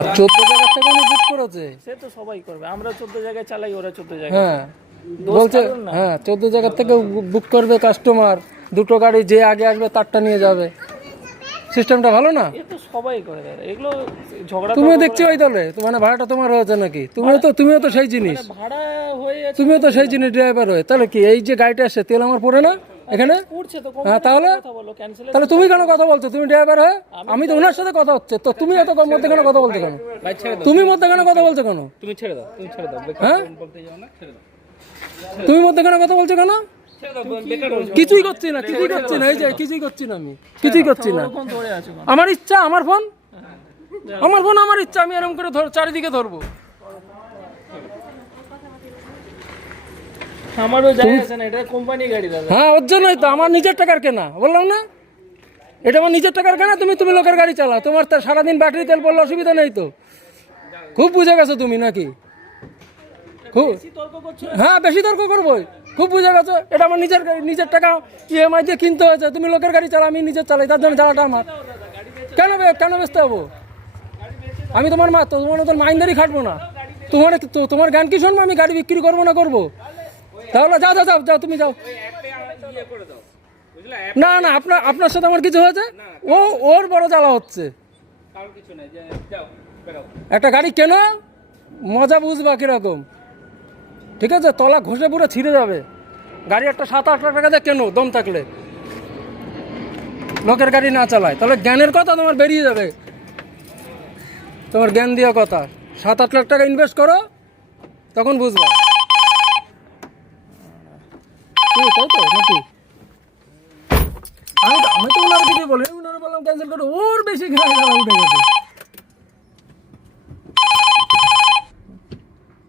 14 জায়গা থেকে উনি বুক করেছে। সে তো সবাই করবে, আমরা 14 জায়গায় চালাই, ওরা 14 জায়গায়। হ্যাঁ বলছে, হ্যাঁ 14 জায়গা থেকে বুক করবে কাস্টমার, দুটো গাড়ি যে আগে আসবে তারটা নিয়ে যাবে। সিস্টেমটা ভালো না? এ তো সবাই করে দাদা, এগুলো ঝগড়া। তুমিও দেখছি ওই দলে, মানে ভাড়াটা তোমার হয়েছে নাকি? তুমিও তো সেই জিনিস, ভাড়া হয়ে যাচ্ছে, তুমিও তো সেই জিনিস ড্রাইভার হয়ে। তাহলে কি এই যে গাড়িটা আসছে তেল আমার পড়ে না এখানে? পড়ছে তো। হ্যাঁ তাহলে কথা বলো, ক্যান্সেল। তাহলে তুমি কেন কথা বলছো? তুমি ড্রাইভার হয়ে, আমি তো ওনার সাথে কথা হচ্ছে, তো তুমি এত মধ্যে কেন কথা বলছো কেন? তুমি মধ্যে কেন কথা বলছো কেন? তুমি ছেড়ে দাও, তুমি ছেড়ে দাও। হ্যাঁ বলতে যাও না, ছেড়ে দাও। তুমি মধ্যে কেন কথা বলছো কেন? ছেড়ে দাও, বেকার বলছো। কিছুই করছি না, কিছুই করছি না, এই যে কিছুই করছি না, আমি কিছুই করছি না। কোন ধরে আছো? আমার ইচ্ছা, আমার ফোন আমার ইচ্ছা, আমি এরকম করে চারিদিকে ধরবো। আমারও যায় আছে না, এটা কোম্পানি গাড়ি দাদা। হ্যাঁ ওর জন্যই তো, আমার নিজের টাকার কেনা, বললাম না এটা আমার নিজের টাকার কেনা। তুমি লোকের গাড়ি চালাও, তোমার সারাদিন ব্যাটারি তেল পড়লে অসুবিধা নেই তো। খুব বুঝে গেছো তুমি নাকি? খুব, হ্যাঁ বেশি তর্ক করবোই, খুব বুঝে গেছো। এটা আমার নিজের টাকা ইএমআই দিয়ে কিনতে হয়েছে। তুমি লোকের গাড়ি চালাও, আমি নিজের চালাই, তার জন্য জ্বালাটা আমার। কেন বেচতে হবো? আমি তোমার মা, তোমার মতন মাইন্দারি খাটবো না। তোমার গান কি শুনবো? আমি গাড়ি বিক্রি করবো না করবো? তাহলে যাও তুমি যাও। না আপনার সাথে আমার কিছু হয়েছে? ওর বড় জ্বালা হচ্ছে। একটা গাড়ি কেন মজা বুঝবা কিরকম, ঠিক আছে? তলা ঘষে পুরো ছিঁড়ে যাবে। গাড়ি একটা 7-8 লাখ টাকা দিয়ে কেন, দম থাকলে। লোকের গাড়ি না চালায়, তাহলে জ্ঞানের কথা তোমার বেরিয়ে যাবে। তোমার জ্ঞান দিয়ে কথা, 7-8 লাখ টাকা ইনভেস্ট করো, তখন বুঝবা। তাই তো নাকি? আমি তো ওনার কিছু বলি, ওনারা বললাম ক্যান্সেল করো, ওর বেশি ঘাড়ে জ্বালা উঠে গেছে।